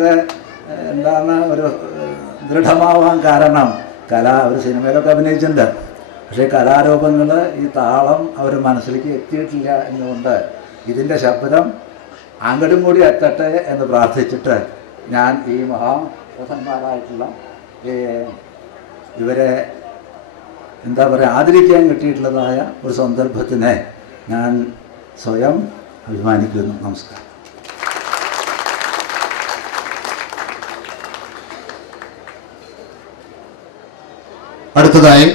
വളരെ എന്താണ് ഒരു ദൃഢമാവാൻ കാരണം കല അവർ സിനിമയിലൊക്കെ അഭിനയിച്ചിട്ടുണ്ട്. പക്ഷേ കലാരൂപങ്ങൾ ഈ താളം അവർ മനസ്സിലേക്ക് എത്തിയിട്ടില്ല എന്നുകൊണ്ട് ഇതിന്റെ ശബ്ദം അങ്ങടും കൂടി എത്തട്ടെ എന്ന് പ്രാർത്ഥിച്ചിട്ട് ഞാൻ ഈ മഹാപ്രസന്മാരായിട്ടുള്ള ഈ ഇവരെ എന്താ പറയുക ആദരിക്കാൻ കിട്ടിയിട്ടുള്ളതായ ഒരു സന്ദർഭത്തിനെ ഞാൻ സ്വയം അഭിമാനിക്കുന്നു. നമസ്കാരം. അടുത്തതായി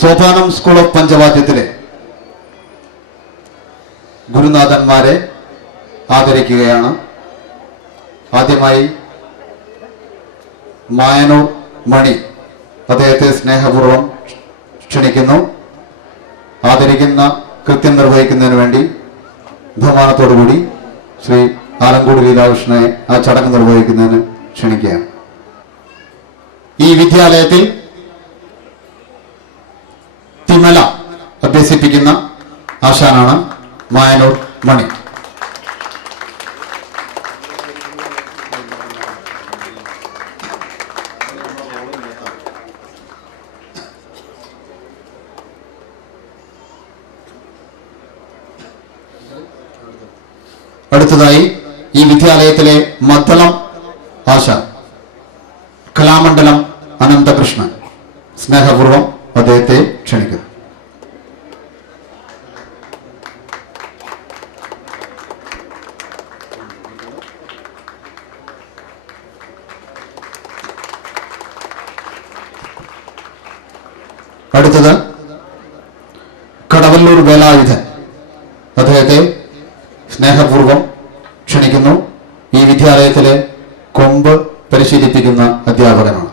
സോപാനം സ്കൂൾ ഓഫ് പഞ്ചവാദ്യത്തിലെ ഗുരുനാഥന്മാരെ ആദരിക്കുകയാണ്. ആദ്യമായി മായനൂർ മണി അദ്ദേഹത്തെ സ്നേഹപൂർവം ക്ഷണിക്കുന്നു. ആദരിക്കുന്ന കൃത്യം നിർവഹിക്കുന്നതിന് വേണ്ടി ബഹുമാനത്തോടുകൂടി ശ്രീ ആലങ്കോട് ലീലാകൃഷ്ണനെ ആ ചടങ്ങ് നിർവഹിക്കുന്നതിന് ക്ഷണിക്കുകയാണ്. ഈ വിദ്യാലയത്തിൽ തിമല അഭ്യസിപ്പിക്കുന്ന ആശാനാണ് മായനൂർ മണി. അടുത്തതായി ഈ വിദ്യാലയത്തിലെ മദ്ദളം ആശ കലാമണ്ഡലം അനന്തകൃഷ്ണൻ. സ്നേഹപൂർവം അദ്ദേഹത്തെ ക്ഷണിക്കുന്നു. അടുത്തത് കടവല്ലൂർ വേലായുധൻ അദ്ദേഹത്തെ സ്നേഹപൂർവം ക്ഷണിക്കുന്നു ഈ വിദ്യാലയത്തിലെ കൊമ്പ് പരിശീലിപ്പിക്കുന്ന അധ്യാപകനാണ്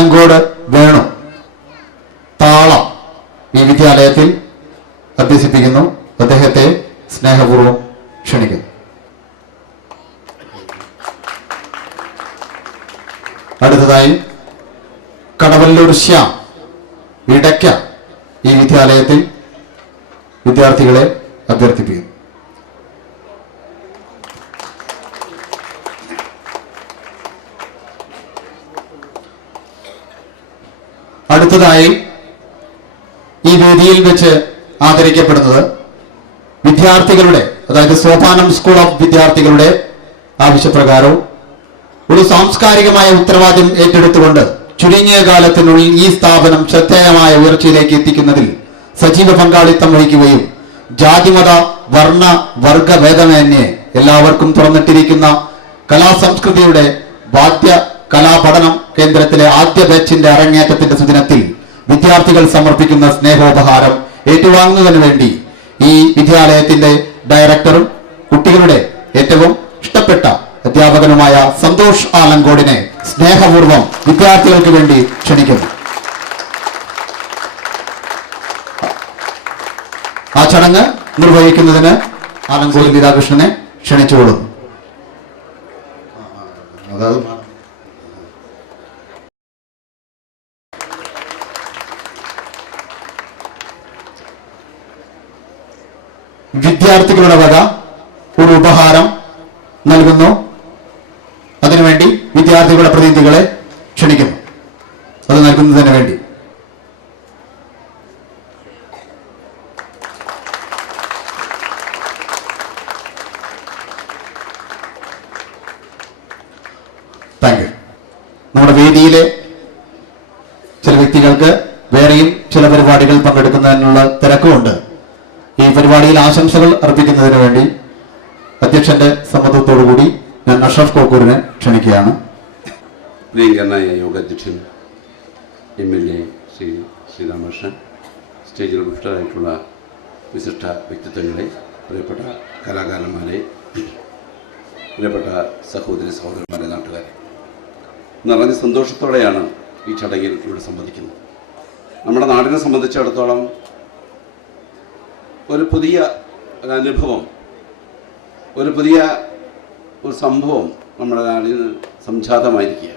ആലങ്കോട് വേണു. താളം ഈ വിദ്യാലയത്തിൽ അഭ്യസിപ്പിക്കുന്നു. അദ്ദേഹത്തെ സ്നേഹപൂർവം ക്ഷണിക്കുന്നു. അടുത്തതായി കടവല്ലൂർ ശ്യാം ഇടയ്ക്ക ഈ വിദ്യാലയത്തിൽ വിദ്യാർത്ഥികളെ അഭ്യർത്ഥിപ്പിക്കുന്നു. അടുത്തതായി ഈ വേദിയിൽ വെച്ച് ആദരിക്കപ്പെടുന്നത് വിദ്യാർത്ഥികളുടെ അതായത് സോപാനം സ്കൂൾ ഓഫ് വിദ്യാർത്ഥികളുടെ ആവശ്യപ്രകാരവും ഒരു സാംസ്കാരികമായ ഉത്തരവാദിത്വം ഏറ്റെടുത്തുകൊണ്ട് ചുരുങ്ങിയ കാലത്തിനുള്ളിൽ ഈ സ്ഥാപനം ശ്രദ്ധേയമായ ഉയർച്ചയിലേക്ക് എത്തിക്കുന്നതിൽ സജീവ പങ്കാളിത്തം വഹിക്കുകയും ജാതിമത വർണ വർഗ ഭേദമന്യേ എല്ലാവർക്കും തുറന്നിട്ടിരിക്കുന്ന കലാസംസ്കൃതിയുടെ വാദ്യ കലാപഠനം കേന്ദ്രത്തിലെ ആദ്യ ബാച്ചിന്റെ അരങ്ങേറ്റത്തിന്റെ സുദിനത്തിൽ വിദ്യാർത്ഥികൾ സമർപ്പിക്കുന്ന സ്നേഹോപഹാരം ഏറ്റുവാങ്ങുന്നതിന് വേണ്ടി ഈ വിദ്യാലയത്തിന്റെ ഡയറക്ടറും കുട്ടികളുടെ ഏറ്റവും ഇഷ്ടപ്പെട്ട അധ്യാപകനുമായ സന്തോഷ് ആലങ്കോടിനെ സ്നേഹപൂർവം വിദ്യാർത്ഥികൾക്ക് വേണ്ടി ക്ഷണിക്കുന്നു. ആ ചടങ്ങ് നിർവഹിക്കുന്നതിന് ആലങ്കോട് ലീലാകൃഷ്ണനെ ക്ഷണിച്ചുകൊള്ളുന്നു. അതായത് വിദ്യാർത്ഥികളുടെ വക ഒരു ഉപഹാരം നൽകുന്നു. അതിനുവേണ്ടി വിദ്യാർത്ഥികളുടെ പ്രതിനിധികളെ ക്ഷണിക്കുന്നു അത് നൽകുന്നതിന് വേണ്ടി താങ്ക് യു നമ്മുടെ വേദിയിലെ ചില വ്യക്തികൾക്ക് വേറെയും ചില പരിപാടികൾ പങ്കെടുക്കുന്നതിനുള്ള തിരക്കുമുണ്ട് ഈ പരിപാടിയിൽ ആശംസകൾ അർപ്പിക്കുന്നതിന് വേണ്ടി അധ്യക്ഷന്റെ സമ്മതത്തോടുകൂടി ഞാൻ അഷറഫ് കോക്കൂരിനെ ക്ഷണിക്കുകയാണ്. പ്രിയങ്കരനായ യോഗാധ്യക്ഷൻ M L A Shri Sreeramakrishnan സ്റ്റേജിൽ വിഷ്ടരായിട്ടുള്ള വിശിഷ്ട വ്യക്തിത്വങ്ങളെ പ്രിയപ്പെട്ട കലാകാരന്മാരെ പ്രിയപ്പെട്ട സഹോദരി സഹോദരന്മാരെ നാട്ടുകാരെ. നിറഞ്ഞ സന്തോഷത്തോടെയാണ് ഈ ചടങ്ങിൽ ഇവിടെ സംബന്ധിക്കുന്നത്. നമ്മുടെ നാടിനെ സംബന്ധിച്ചിടത്തോളം ഒരു പുതിയ അനുഭവം ഒരു പുതിയ ഒരു സംഭവം നമ്മുടെ നാടിന് സംജാതമായിരിക്കുക.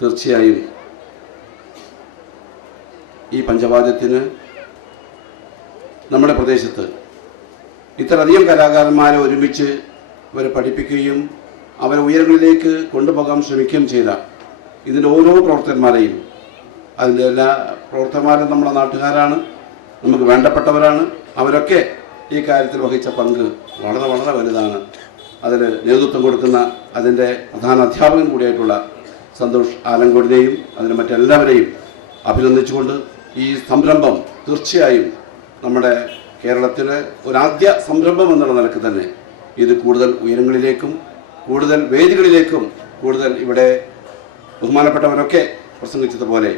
തീർച്ചയായും ഈ പഞ്ചവാദ്യത്തിന് നമ്മുടെ പ്രദേശത്ത് ഇത്രയധികം കലാകാരന്മാരെ ഒരുമിച്ച് അവരെ പഠിപ്പിക്കുകയും അവരെ ഉയരങ്ങളിലേക്ക് കൊണ്ടുപോകാൻ ശ്രമിക്കുകയും ചെയ്ത ഇതിന്റെ ഓരോ പ്രവർത്തകന്മാരെയും അതിന്റെ എല്ലാ പ്രവർത്തകന്മാരും നമ്മുടെ നാട്ടുകാരാണ് നമുക്ക് വേണ്ടപ്പെട്ടവരാണ്. അവരൊക്കെ ഈ കാര്യത്തിൽ വഹിച്ച പങ്ക് വളരെ വളരെ വലുതാണ്. അതിൽ നേതൃത്വം കൊടുക്കുന്ന അതിന്റെ പ്രധാന അധ്യാപകൻ കൂടിയായിട്ടുള്ള സന്തോഷ് ആലങ്കോടിനെയും അതിന് മറ്റെല്ലാവരെയും അഭിനന്ദിച്ചുകൊണ്ട് ഈ സംരംഭം തീർച്ചയായും നമ്മുടെ കേരളത്തിലെ ഒരാദ്യ സംരംഭം എന്നുള്ള നിലയ്ക്ക് തന്നെ ഇത് കൂടുതൽ ഉയരങ്ങളിലേക്കും കൂടുതൽ വേദികളിലേക്കും കൂടുതൽ ഇവിടെ ബഹുമാനപ്പെട്ടവരൊക്കെ പ്രസംഗിച്ചതുപോലെ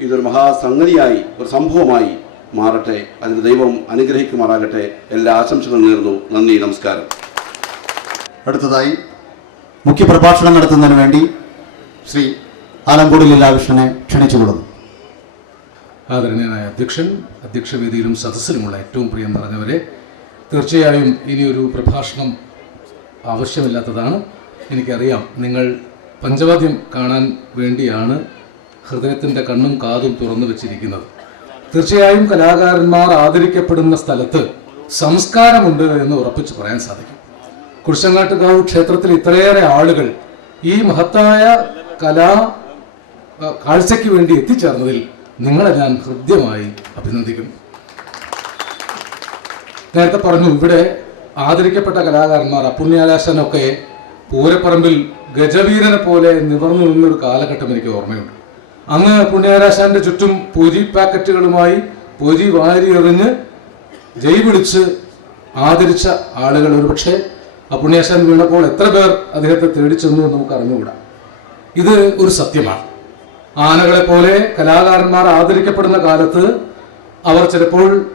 ഇതൊരു മഹാസംഗതിയായി ഒരു സംഭവമായി മാറട്ടെ. അതിന് ദൈവം അനുഗ്രഹിക്കുമാറാകട്ടെ. എല്ലാ ആശംസകളും നേർന്നു. നന്ദി നമസ്കാരം. അടുത്തതായി മുഖ്യപ്രഭാഷണം നടത്തുന്നതിന് വേണ്ടി ശ്രീ ആലങ്കോട് ലീലാകൃഷ്ണനെ ക്ഷണിച്ചുകൊള്ളുന്നു ആദരണീയനായ അധ്യക്ഷൻ അധ്യക്ഷവേദിയിലും സദസ്സിലുമുള്ള ഏറ്റവും പ്രിയം പറഞ്ഞവരെ തീർച്ചയായും ഇനിയൊരു പ്രഭാഷണം ആവശ്യമില്ലാത്തതാണ്. എനിക്കറിയാം നിങ്ങൾ പഞ്ചവാദ്യം കാണാൻ വേണ്ടിയാണ് ഹൃദയത്തിന്റെ കണ്ണും കാതും തുറന്നു വെച്ചിരിക്കുന്നത്. തീർച്ചയായും കലാകാരന്മാർ ആദരിക്കപ്പെടുന്ന സ്ഥലത്ത് സംസ്കാരമുണ്ട് എന്ന് ഉറപ്പിച്ച് പറയാൻ സാധിക്കും. കുരിശങ്ങാട്ടുകാവ് ക്ഷേത്രത്തിൽ ഇത്രയേറെ ആളുകൾ ഈ മഹത്തായ കലാ കാഴ്ചയ്ക്ക് വേണ്ടി എത്തിച്ചേർന്നതിൽ നിങ്ങളെ ഞാൻ ഹൃദ്യമായി അഭിനന്ദിക്കുന്നു. നേരത്തെ പറഞ്ഞു ഇവിടെ ആദരിക്കപ്പെട്ട കലാകാരന്മാർ അപ്പുണ്യാലാശനൊക്കെ പൂരപ്പറമ്പിൽ ഗജവീരനെ പോലെ നിവർന്നു നിന്നൊരു കാലഘട്ടം എനിക്ക് ഓർമ്മയുണ്ട്. അന്ന് പുണ്യാരാശാന്റെ ചുറ്റും പൊരി പാക്കറ്റുകളുമായി പൊരി വാരി എറിഞ്ഞ് ജയ് വിളിച്ച് ആദരിച്ച ആളുകൾ ഒരുപക്ഷെ ആ വീണപ്പോൾ എത്ര പേർ അദ്ദേഹത്തെ തേടിച്ചെന്നു എന്ന് നമുക്ക് അറിഞ്ഞുകൂടാ. ഇത് ഒരു സത്യമാണ്. ആനകളെ പോലെ കലാകാരന്മാർ ആദരിക്കപ്പെടുന്ന കാലത്ത് അവർ ചിലപ്പോൾ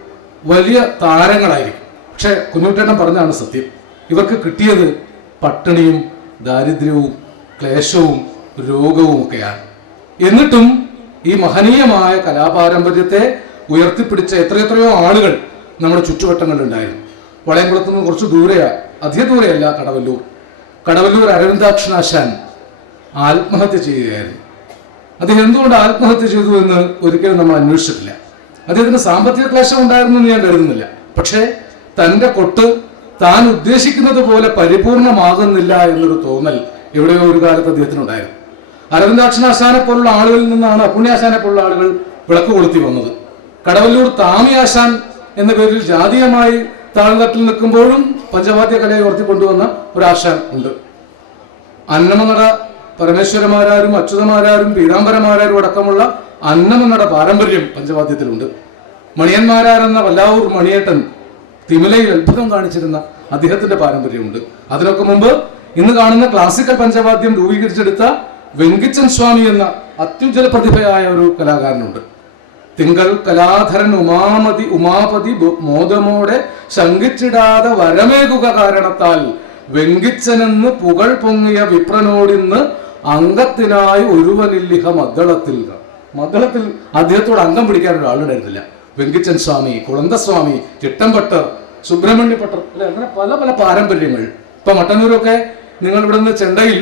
വലിയ താരങ്ങളായിരിക്കും. പക്ഷെ കുഞ്ഞുട്ടേട്ടൻ പറഞ്ഞാണ് സത്യം. ഇവർക്ക് കിട്ടിയത് പട്ടിണിയും ദാരിദ്ര്യവും ക്ലേശവും രോഗവും ഒക്കെയാണ്. എന്നിട്ടും ഈ മഹനീയമായ കലാപാരമ്പര്യത്തെ ഉയർത്തിപ്പിടിച്ച എത്രയെത്രയോ ആളുകൾ നമ്മുടെ ചുറ്റുവട്ടങ്ങളിലുണ്ടായിരുന്നു. വളയംകുളത്ത് നിന്ന് കുറച്ച് ദൂരെയാണ് അധിക ദൂരെയല്ല കടവല്ലൂർ. കടവല്ലൂർ അരവിന്ദാക്ഷനാശാൻ ആത്മഹത്യ ചെയ്യുകയായിരുന്നു. അദ്ദേഹം എന്തുകൊണ്ട് ആത്മഹത്യ ചെയ്തു എന്ന് ഒരിക്കലും നമ്മൾ അന്വേഷിച്ചിട്ടില്ല. അദ്ദേഹത്തിന് സാമ്പത്തിക ക്ലേശം ഉണ്ടായിരുന്നു എന്ന് ഞാൻ കരുതുന്നില്ല. പക്ഷേ തന്റെ കൊട്ട് താൻ ഉദ്ദേശിക്കുന്നത് പോലെ പരിപൂർണമാകുന്നില്ല എന്നൊരു തോന്നൽ എവിടെയോ ഒരു കാലത്ത് അദ്ദേഹത്തിനുണ്ടായിരുന്നു. അരവിന്ദാക്ഷനാശാനെ പോലുള്ള ആളുകളിൽ നിന്നാണ് അപ്പുണ്യാശാനെ പോലുള്ള ആളുകൾ വിളക്ക് കൊളുത്തി വന്നത്. കടവല്ലൂർ താമിയാശാൻ എന്ന പേരിൽ ജാതീയമായി താഴ്ന്നട്ടിൽ നിൽക്കുമ്പോഴും പഞ്ചവാദ്യ കലയെ ഉയർത്തിക്കൊണ്ടുവന്ന ഒരു ഒരാശ ഉണ്ട്. അന്നമനട പരമേശ്വരമാരാരും അച്യുതമാരാരും പീതാംബരമാരാരും അടക്കമുള്ള അന്നമനട പാരമ്പര്യം പഞ്ചവാദ്യത്തിലുണ്ട്. മണിയന്മാരാരെന്ന വല്ലാവൂർ മണിയേട്ടൻ തിമിലയിൽ അത്ഭുതം കാണിച്ചിരുന്ന അദ്ദേഹത്തിന്റെ പാരമ്പര്യമുണ്ട്. അതിനൊക്കെ മുമ്പ് ഇന്ന് കാണുന്ന ക്ലാസിക്കൽ പഞ്ചവാദ്യം രൂപീകരിച്ചെടുത്ത വെങ്കിച്ചൻ സ്വാമി എന്ന അത്യുജ്വല പ്രതിഭയായ ഒരു കലാകാരനുണ്ട്. തിങ്കൾ കലാധരൻ ഉമാമതി ഉമാപതി മോദമോടെ ശങ്കിച്ചിടാതെ വരമേകുക കാരണത്താൽ വെങ്കിച്ചനെന്ന് പുകൾ പൊങ്ങിയ വിപ്രനോടിന്ന് അംഗത്തിനായി ഒരുവനില്ലിഹ മദ്ദളത്തിൽ മദ്ദളത്തിൽ അദ്ദേഹത്തോട് അംഗം പിടിക്കാൻ ഒരാളുണ്ടായിരുന്നില്ല. വെങ്കിച്ചൻ സ്വാമി കുളന്തസ്വാമി ചിട്ടംപട്ടർ സുബ്രഹ്മണ്യ പട്ടർ അല്ലെ അങ്ങനെ പല പല പാരമ്പര്യങ്ങൾ. ഇപ്പൊ മട്ടന്നൂരൊക്കെ നിങ്ങൾ ഇവിടെ നിന്ന് ചെണ്ടയിൽ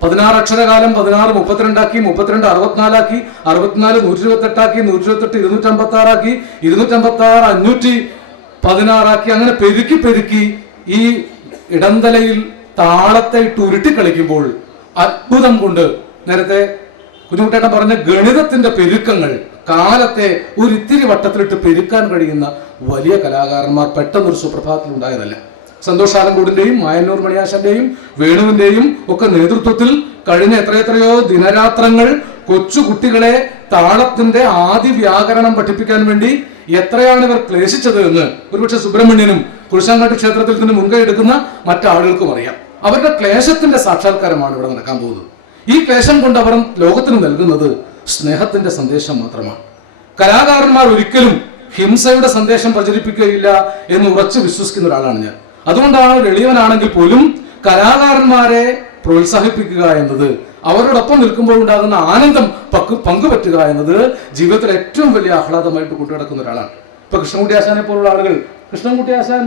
പതിനാറ് അക്ഷരകാലം പതിനാറ് മുപ്പത്തിരണ്ടാക്കി മുപ്പത്തിരണ്ട് അറുപത്തിനാലാക്കി അറുപത്തിനാല് നൂറ്റി ഇരുപത്തെട്ടാക്കി നൂറ്റി ഇരുപത്തെട്ട് ഇരുന്നൂറ്റമ്പത്തി ആറാക്കി ഇരുന്നൂറ്റമ്പത്തി ആറ് അഞ്ഞൂറ്റി പതിനാറാക്കി അങ്ങനെ പെരുക്കി പെരുക്കി ഈ ഇടന്തലയിൽ താളത്തെ ഇട്ട് ഉരുട്ടി കളിക്കുമ്പോൾ അത്ഭുതം കൊണ്ട് നേരത്തെ കുഞ്ഞുകുട്ടേട്ടൻ പറഞ്ഞ ഗണിതത്തിന്റെ പെരുക്കങ്ങൾ കാലത്തെ ഒരു ഇത്തിരി വട്ടത്തിലിട്ട് പെരുക്കാൻ കഴിയുന്ന വലിയ കലാകാരന്മാർ പെട്ടെന്നൊരു സുപ്രഭാതത്തിൽ ഉണ്ടായതല്ല സന്തോഷ് ആലങ്കൂടിന്റെയും മായന്നൂർ മണിയാശന്റെയും വേണുവിന്റെയും ഒക്കെ നേതൃത്വത്തിൽ കഴിഞ്ഞ എത്രയെത്രയോ ദിനരാത്രങ്ങൾ കൊച്ചു കുട്ടികളെ താളത്തിന്റെ ആദ്യ വ്യാകരണം പഠിപ്പിക്കാൻ വേണ്ടി എത്രയാണ് ഇവർ ക്ലേശിച്ചത് എന്ന് ഒരുപക്ഷെ സുബ്രഹ്മണ്യനും കുരിശാങ്കാട്ട് ക്ഷേത്രത്തിൽ നിന്ന് മുൻകൈ എടുക്കുന്ന മറ്റാളുകൾക്കും അറിയാം. അവരുടെ ക്ലേശത്തിന്റെ സാക്ഷാത്കാരമാണ് ഇവിടെ നടക്കാൻ പോകുന്നത്. ഈ ക്ലേശം കൊണ്ട് അവർ ലോകത്തിന് നൽകുന്നത് സ്നേഹത്തിന്റെ സന്ദേശം മാത്രമാണ്. കലാകാരന്മാർ ഒരിക്കലും ഹിംസയുടെ സന്ദേശം പ്രചരിപ്പിക്കുകയില്ല എന്ന് ഉറച്ചു വിശ്വസിക്കുന്ന ഒരാളാണ് ഞാൻ. അതുകൊണ്ടാണ് എളിയവനാണെങ്കിൽ പോലും കലാകാരന്മാരെ പ്രോത്സാഹിപ്പിക്കുക എന്നത് അവരോടൊപ്പം നിൽക്കുമ്പോൾ ഉണ്ടാകുന്ന ആനന്ദം പങ്കു പങ്കുപറ്റുക എന്നത് ജീവിതത്തിൽ ഏറ്റവും വലിയ ആഹ്ലാദമായിട്ട് കൂട്ടിടക്കുന്ന ഒരാളാണ്. ഇപ്പൊ കൃഷ്ണൻകുട്ടി ആശാനെ പോലുള്ള ആളുകൾ കൃഷ്ണൻകുട്ടി ആശാൻ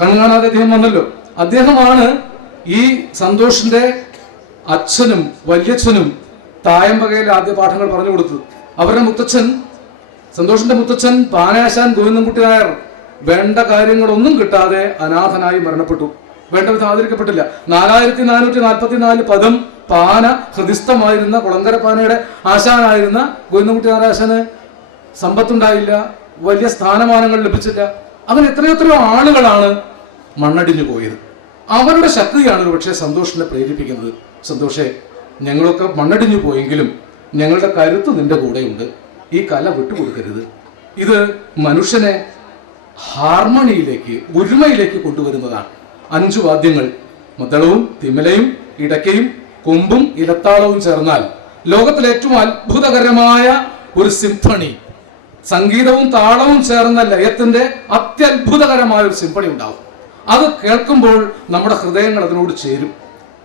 കണ്ണു കാണാതെ അദ്ദേഹം വന്നല്ലോ. അദ്ദേഹമാണ് ഈ സന്തോഷിന്റെ അച്ഛനും വല്യച്ഛനും തായമ്പകയിൽ ആദ്യ പാഠങ്ങൾ പറഞ്ഞു കൊടുത്തത്. അവരുടെ മുത്തച്ഛൻ സന്തോഷിന്റെ മുത്തച്ഛൻ പാനാശാൻ ഗോവിന്ദൻകുട്ടി നായർ വേണ്ട കാര്യങ്ങളൊന്നും കിട്ടാതെ അനാഥനായി മരണപ്പെട്ടു. വേണ്ട വിധം ആദരിക്കപ്പെട്ടില്ല. നാലായിരത്തി നാനൂറ്റി നാൽപ്പത്തി നാല് പദം പാന ഹൃദിസ്ഥമായിരുന്ന കുളങ്കര പാനയുടെ ആശാനായിരുന്ന ഗോവിന്ദൻകുട്ടി നായർ ആശാന് സമ്പത്തുണ്ടായില്ല വലിയ സ്ഥാനമാനങ്ങൾ ലഭിച്ചില്ല. അവൻ എത്രയെത്രയോ ആളുകളാണ് മണ്ണടിഞ്ഞു പോയത്. അവരുടെ ശക്തിയാണ് ഒരു പക്ഷേ സന്തോഷിനെ പ്രേരിപ്പിക്കുന്നത്. സന്തോഷേ ഞങ്ങളൊക്കെ മണ്ണടിഞ്ഞു പോയെങ്കിലും ഞങ്ങളുടെ കരുത്ത് നിന്റെ കൂടെയുണ്ട്. ഈ കല വിട്ടുകൊടുക്കരുത്. ഇത് മനുഷ്യനെ ഹാർമണിയിലേക്ക് ഒരുമയിലേക്ക് കൊണ്ടുവരുന്നതാണ്. അഞ്ചു വാദ്യങ്ങൾ മദ്ദളവും തിമലയും ഇടയ്ക്കയും കൊമ്പും ഇലത്താളവും ചേർന്നാൽ ലോകത്തിലെ ഏറ്റവും അത്ഭുതകരമായ ഒരു സിംഫണി. സംഗീതവും താളവും ചേർന്ന ലയത്തിന്റെ അത്യത്ഭുതകരമായ ഒരു സിംഫണി ഉണ്ടാവും. അത് കേൾക്കുമ്പോൾ നമ്മുടെ ഹൃദയങ്ങൾ അതിനോട് ചേരും.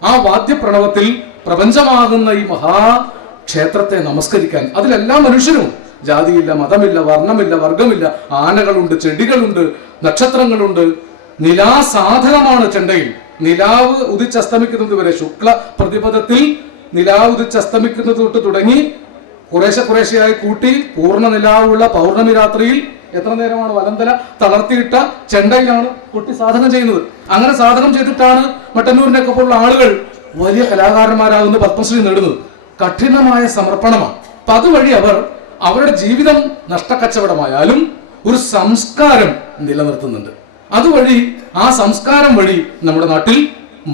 ആ വാദ്യപ്രണവത്തിൽ പ്രപഞ്ചമാകുന്ന ഈ മഹാക്ഷേത്രത്തെ നമസ്കരിക്കാൻ അതിലെല്ലാ മനുഷ്യരും ജാതിയില്ല മതമില്ല വർണമില്ല വർഗമില്ല ആനകളുണ്ട് ചെടികളുണ്ട് നക്ഷത്രങ്ങളുണ്ട്. നിലാസാധനമാണ് ചെണ്ടയിൽ. നിലാവ് ഉദിച്ചസ്തമിക്കുന്നത് വരെ ശുക്ല പ്രതിപദത്തിൽ നിലാവ് ഉദിച്ചസ്തമിക്കുന്നത് തൊട്ട് തുടങ്ങി കുറേശ്ശെ കുറേശ്ശെയായി കൂട്ടി പൂർണ നിലാവുള്ള പൗർണമി രാത്രിയിൽ എത്ര നേരമാണ് വലന്തല തളർത്തിയിട്ട ചെണ്ടയിലാണ് കുട്ടി സാധനം ചെയ്യുന്നത്. അങ്ങനെ സാധനം ചെയ്തിട്ടാണ് മട്ടന്നൂരിനൊക്കെ പോലുള്ള ആളുകൾ വലിയ കലാകാരന്മാരാകുന്ന പത്മശ്രീ നേടുന്നത്. കഠിനമായ സമർപ്പണമാണ്. അപ്പൊ അതുവഴി അവർ അവരുടെ ജീവിതം നഷ്ടക്കച്ചവടമായാലും ഒരു സംസ്കാരം നിലനിർത്തുന്നുണ്ട്. അതുവഴി ആ സംസ്കാരം വഴി നമ്മുടെ നാട്ടിൽ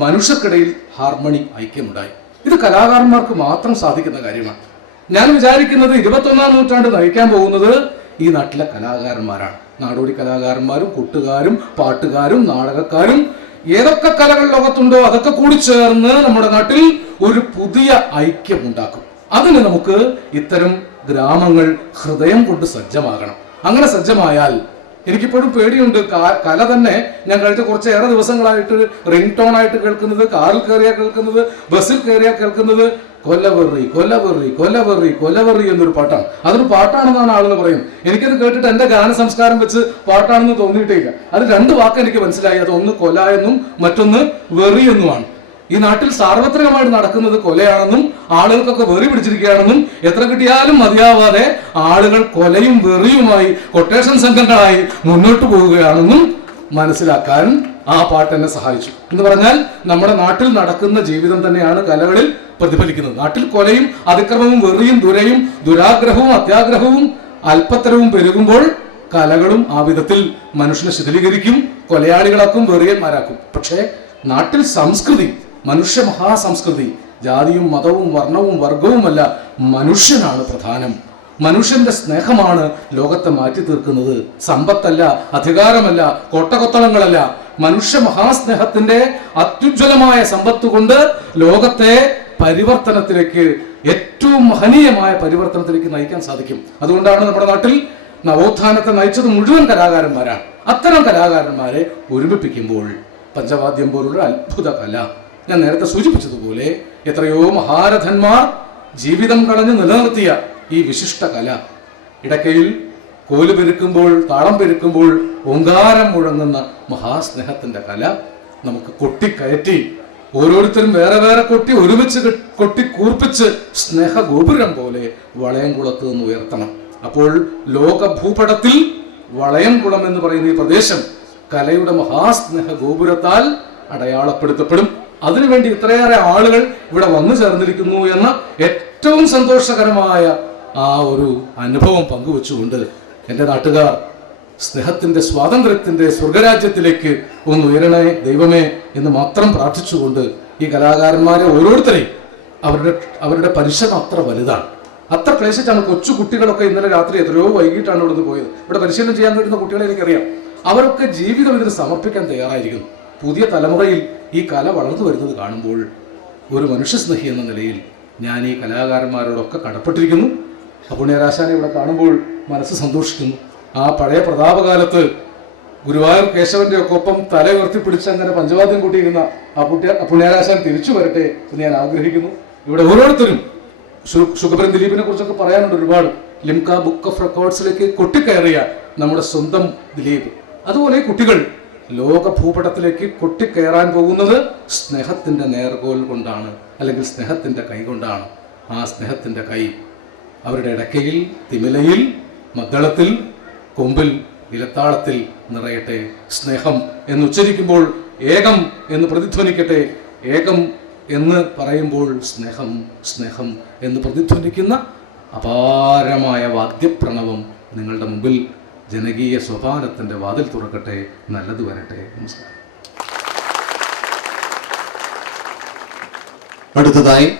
മനുഷ്യക്കിടയിൽ ഹാർമണി ഐക്യമുണ്ടായി. ഇത് കലാകാരന്മാർക്ക് മാത്രം സാധിക്കുന്ന കാര്യമാണ്. ഞാൻ വിചാരിക്കുന്നത് ഇരുപത്തൊന്നാം നൂറ്റാണ്ട് നയിക്കാൻ പോകുന്നത് ഈ നാട്ടിലെ കലാകാരന്മാരാണ്. നാടോടി കലാകാരന്മാരും കൂട്ടുകാരും പാട്ടുകാരും നാടകക്കാരും ഏതൊക്കെ കലകൾ ലോകത്തുണ്ടോ അതൊക്കെ കൂടി ചേർന്ന് നമ്മുടെ നാട്ടിൽ ഒരു പുതിയ ഐക്യം ഉണ്ടാക്കും. അതിന് നമുക്ക് ഇത്തരം ഗ്രാമങ്ങൾ ഹൃദയം കൊണ്ട് സജ്ജമാകണം. അങ്ങനെ സജ്ജമായാൽ എനിക്കിപ്പോഴും പേടിയുണ്ട്. കല തന്നെ ഞാൻ കഴിഞ്ഞ കുറച്ചേറെ ദിവസങ്ങളായിട്ട് റിംഗ് ടോൺ ആയിട്ട് കേൾക്കുന്നത് കാറിൽ കയറിയാൽ കേൾക്കുന്നത് ബസ്സിൽ കയറിയാൽ കേൾക്കുന്നത്. കൊല്ലവെറി കൊല്ലവെറി കൊല്ലവെറി കൊല്ലവെറി എന്നൊരു പാട്ടാണ്. അതൊരു പാട്ടാണെന്നാണ് ആളുകൾ പറയും. എനിക്കത് കേട്ടിട്ട് എന്റെ ഗാന സംസ്കാരം വെച്ച് പാട്ടാണെന്ന് തോന്നിയിട്ടില്ല അത് രണ്ട് വാക്ക് എനിക്ക് മനസ്സിലായി. അത് ഒന്ന് കൊല എന്നും മറ്റൊന്ന് വെറി എന്നുമാണ്. ഈ നാട്ടിൽ സാർവത്രികമായിട്ട് നടക്കുന്നത് കൊലയാണെന്നും ആളുകൾക്കൊക്കെ വെറി പിടിച്ചിരിക്കുകയാണെന്നും എത്ര കിട്ടിയാലും മതിയാവാതെ ആളുകൾ കൊലയും വെറിയുമായി കൊട്ടേഷൻ സംഘങ്ങളായി മുന്നോട്ട് പോവുകയാണെന്നും മനസ്സിലാക്കാൻ ആ പാട്ട് എന്നെ സഹായിച്ചു. എന്ന് പറഞ്ഞാൽ നമ്മുടെ നാട്ടിൽ നടക്കുന്ന ജീവിതം തന്നെയാണ് കലകളിൽ പ്രതിഫലിക്കുന്നത്. നാട്ടിൽ കൊലയും അതിക്രമവും വെറിയും ദുരയും ദുരാഗ്രഹവും അത്യാഗ്രഹവും അല്പത്തരവും പെരുകുമ്പോൾ കലകളും ആ വിധത്തിൽ മനുഷ്യനെ ശിഥിലീകരിക്കും കൊലയാളികളാക്കും വെറിയന്മാരാക്കും. പക്ഷേ നാട്ടിൽ സംസ്കൃതി മനുഷ്യ മഹാസംസ്കൃതി. ജാതിയും മതവും വർണവും വർഗവുമല്ല മനുഷ്യനാണ് പ്രധാനം. മനുഷ്യന്റെ സ്നേഹമാണ് ലോകത്തെ മാറ്റി തീർക്കുന്നത്. സമ്പത്തല്ല അധികാരമല്ല കോട്ടകൊത്തളങ്ങളല്ല. മനുഷ്യ മഹാസ്നേഹത്തിന്റെ അത്യുജ്വലമായ സമ്പത്ത് കൊണ്ട് ലോകത്തെ പരിവർത്തനത്തിലേക്ക് ഏറ്റവും മഹനീയമായ പരിവർത്തനത്തിലേക്ക് നയിക്കാൻ സാധിക്കും. അതുകൊണ്ടാണ് നമ്മുടെ നാട്ടിൽ നവോത്ഥാനത്തെ നയിച്ചത് മുഴുവൻ കലാകാരന്മാരാണ്. അത്തരം കലാകാരന്മാരെ ഒരുമിപ്പിക്കുമ്പോൾ പഞ്ചവാദ്യം പോലുള്ള അത്ഭുത കല. ഞാൻ നേരത്തെ സൂചിപ്പിച്ചതുപോലെ എത്രയോ മഹാരഥന്മാർ ജീവിതം കളഞ്ഞ് നിലനിർത്തിയ ഈ വിശിഷ്ട കല. ഇടയ്ക്കയിൽ കോൽ പെരുക്കുമ്പോൾ താളം പെരുക്കുമ്പോൾ ഓങ്കാരം മുഴങ്ങുന്ന മഹാസ്നേഹത്തിന്റെ കല നമുക്ക് കൊട്ടിക്കയറ്റി ഓരോരുത്തരും വേറെ വേറെ കൊട്ടി ഒരുമിച്ച് കൊട്ടി കൂർപ്പിച്ച് സ്നേഹ ഗോപുരം പോലെ വളയംകുളത്ത് നിന്ന് ഉയർത്തണം. അപ്പോൾ ലോക ഭൂപടത്തിൽ വളയംകുളം എന്ന് പറയുന്ന ഈ പ്രദേശം കലയുടെ മഹാസ്നേഹ ഗോപുരത്താൽ അടയാളപ്പെടുത്തപ്പെടും. അതിനുവേണ്ടി ഇത്രയേറെ ആളുകൾ ഇവിടെ വന്നു ചേർന്നിരിക്കുന്നു എന്ന ഏറ്റവും സന്തോഷകരമായ ആ ഒരു അനുഭവം പങ്കുവെച്ചുകൊണ്ട് എന്റെ നാട്ടുകാർ സ്നേഹത്തിന്റെ സ്വാതന്ത്ര്യത്തിന്റെ സ്വർഗരാജ്യത്തിലേക്ക് ഒന്ന് ഉയരണേ ദൈവമേ എന്ന് മാത്രം പ്രാർത്ഥിച്ചുകൊണ്ട് ഈ കലാകാരന്മാരെ ഓരോരുത്തരെയും അവരുടെ അവരുടെ പരിശ്രമം അത്ര വലുതാണ്. അത്ര ക്ലേശിച്ചാണ് കൊച്ചു കുട്ടികളൊക്കെ ഇന്നലെ രാത്രി എത്രയോ വൈകിട്ടാണ് ഇവിടുന്ന് പോയത്. ഇവിടെ പരിശീലനം ചെയ്യാൻ വരുന്ന കുട്ടികളെ എനിക്കറിയാം. അവരൊക്കെ ജീവിതം ഇതിന് സമർപ്പിക്കാൻ തയ്യാറായിരിക്കുന്നു. പുതിയ തലമുറയിൽ ഈ കല വളർന്നു വരുന്നത് കാണുമ്പോൾ ഒരു മനുഷ്യസ്നേഹി എന്ന നിലയിൽ ഞാൻ ഈ കലാകാരന്മാരോടൊക്കെ കടപ്പെട്ടിരിക്കുന്നു. അപുണ്യരാശാനെ ഇവിടെ കാണുമ്പോൾ മനസ്സ് സന്തോഷിക്കുന്നു. ആ പഴയ പ്രതാപകാലത്ത് ഗുരുവായൂർ കേശവന്റെ ഒക്കെ ഒപ്പം തല ഉയർത്തിപ്പിടിച്ച് അങ്ങനെ പഞ്ചവാദ്യം കൂട്ടിയിരുന്ന ആ കുട്ടി പുണ്യരാശാൻ തിരിച്ചു വരട്ടെ എന്ന് ഞാൻ ആഗ്രഹിക്കുന്നു. ഇവിടെ ഓരോരുത്തരും ശു- ദിലീപിനെ കുറിച്ചൊക്കെ പറയാനുണ്ട് ഒരുപാട്. ലിംക ബുക്ക് ഓഫ് റെക്കോർഡ്സിലേക്ക് കൊട്ടിക്കയറിയ നമ്മുടെ സ്വന്തം ദിലീപ്. അതുപോലെ കുട്ടികൾ ലോക ഭൂപടത്തിലേക്ക് കൊട്ടിക്കയറാൻ പോകുന്നത് സ്നേഹത്തിന്റെ നേർകോൽ കൊണ്ടാണ് അല്ലെങ്കിൽ സ്നേഹത്തിന്റെ കൈ കൊണ്ടാണ്. ആ സ്നേഹത്തിന്റെ കൈ അവരുടെ ഇടക്കയിൽ തിമിലയിൽ മദ്ദളത്തിൽ കൊമ്പിൽ ഇലത്താളത്തിൽ നിറയട്ടെ. സ്നേഹം എന്ന് ഉച്ചരിക്കുമ്പോൾ ഏകം എന്ന് പ്രതിധ്വനിക്കട്ടെ. ഏകം എന്ന് പറയുമ്പോൾ സ്നേഹം സ്നേഹം എന്ന് പ്രതിധ്വനിക്കുന്ന അപാരമായ വാദ്യപ്രണവം നിങ്ങളുടെ മുമ്പിൽ ജനകീയ സ്വഭാവത്തിന്റെ വാതിൽ തുറക്കട്ടെ നല്ലത് വരട്ടെ. നമസ്കാരം. അടുത്തതായി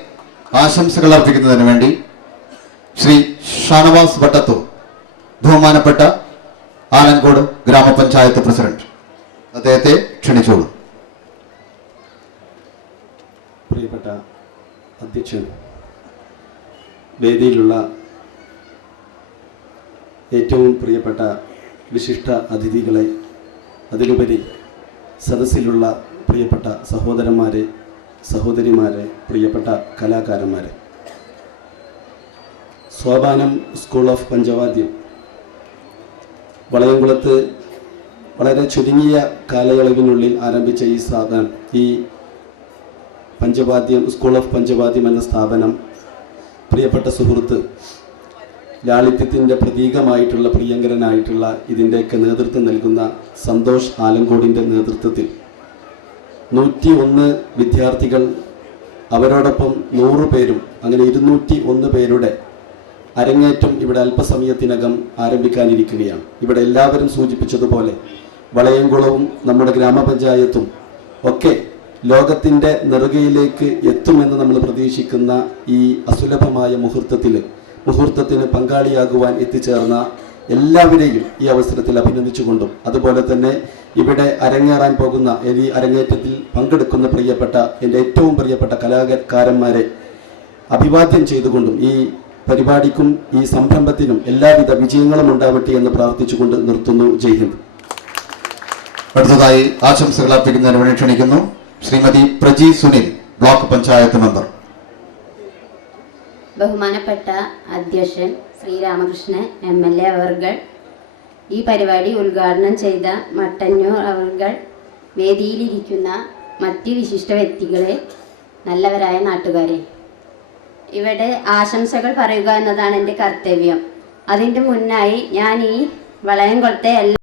ആശംസകൾ അർപ്പിക്കുന്നതിന് വേണ്ടി ശ്രീ ഷാനവാസ് ഭട്ടത്തൂർ ബഹുമാനപ്പെട്ട ആലങ്കോട് ഗ്രാമപഞ്ചായത്ത് പ്രസിഡന്റ്. അദ്ദേഹത്തെ ക്ഷണിച്ചോളൂ. പ്രിയപ്പെട്ട അധ്യക്ഷൻ വേദിയിലുള്ള ഏറ്റവും പ്രിയപ്പെട്ട വിശിഷ്ട അതിഥികളെ അതിലുപരി സദസ്സിലുള്ള പ്രിയപ്പെട്ട സഹോദരന്മാരെ സഹോദരിമാരെ പ്രിയപ്പെട്ട കലാകാരന്മാരെ. സോപാനം സ്കൂൾ ഓഫ് പഞ്ചവാദ്യം. വളയംകുളത്ത് വളരെ ചുരുങ്ങിയ കാലയളവിനുള്ളിൽ ആരംഭിച്ച ഈ സാധനം ഈ പഞ്ചവാദ്യം സ്കൂൾ ഓഫ് പഞ്ചവാദ്യം എന്ന സ്ഥാപനം പ്രിയപ്പെട്ട സുഹൃത്ത് ലാളിത്യത്തിന്റെ പ്രതീകമായിട്ടുള്ള പ്രിയങ്കരനായിട്ടുള്ള ഇതിന്റെയൊക്കെ നേതൃത്വം നൽകുന്ന സന്തോഷ് ആലങ്കോടിന്റെ നേതൃത്വത്തിൽ നൂറ്റി ഒന്ന് വിദ്യാർത്ഥികൾ അവരോടൊപ്പം നൂറ് പേരും അങ്ങനെ ഇരുന്നൂറ്റി ഒന്ന് പേരുടെ അരങ്ങേറ്റം ഇവിടെ അല്പസമയത്തിനകം ആരംഭിക്കാനിരിക്കുകയാണ്. ഇവിടെ എല്ലാവരും സൂചിപ്പിച്ചതുപോലെ വളയംകുളവും നമ്മുടെ ഗ്രാമപഞ്ചായത്തും ഒക്കെ ലോകത്തിന്റെ നെറുകയിലേക്ക് എത്തുമെന്ന് നമ്മൾ പ്രതീക്ഷിക്കുന്ന ഈ അസുലഭമായ മുഹൂർത്തത്തിൽ മുഹൂർത്തത്തിന് പങ്കാളിയാകുവാൻ എത്തിച്ചേർന്ന എല്ലാവരെയും ഈ അവസരത്തിൽ അഭിനന്ദിച്ചുകൊണ്ടും അതുപോലെ തന്നെ ഇവിടെ അരങ്ങേറാൻ പോകുന്ന ഈ അരങ്ങേറ്റത്തിൽ പങ്കെടുക്കുന്ന പ്രിയപ്പെട്ട എന്റെ ഏറ്റവും പ്രിയപ്പെട്ട കലാകാരന്മാരെ അഭിവാദ്യം ചെയ്തുകൊണ്ടും ഈ പരിപാടിക്കും ഈ സംരംഭത്തിനും എല്ലാവിധ വിജയങ്ങളും ഉണ്ടാവട്ടെ എന്ന് പ്രാർത്ഥിച്ചുകൊണ്ട് നിർത്തുന്നു. ജയ് ഹിന്ദ്. അടുത്തതായി ആശംസകൾ അർപ്പിക്കുന്നതിന് വേണ്ടി ക്ഷണിക്കുന്നു ശ്രീമതി പ്രജി സുനിൽ ബ്ലോക്ക് പഞ്ചായത്ത് മെമ്പർ. ബഹുമാനപ്പെട്ട അധ്യക്ഷൻ ശ്രീരാമകൃഷ്ണൻ എം എൽ എ അവർകൾ ഈ പരിപാടി ഉദ്ഘാടനം ചെയ്ത മട്ടന്നൂർ അവർകൾ വേദിയിലിരിക്കുന്ന മറ്റ് വിശിഷ്ട വ്യക്തികളെ നല്ലവരായ നാട്ടുകാരെ. ഇവിടെ ആശംസകൾ പറയുക എന്നതാണ് എന്റെ കർത്തവ്യം. അതിന്റെ മുന്നായി ഞാൻ ഈ വളയം കൊടുത്ത എല്ലാ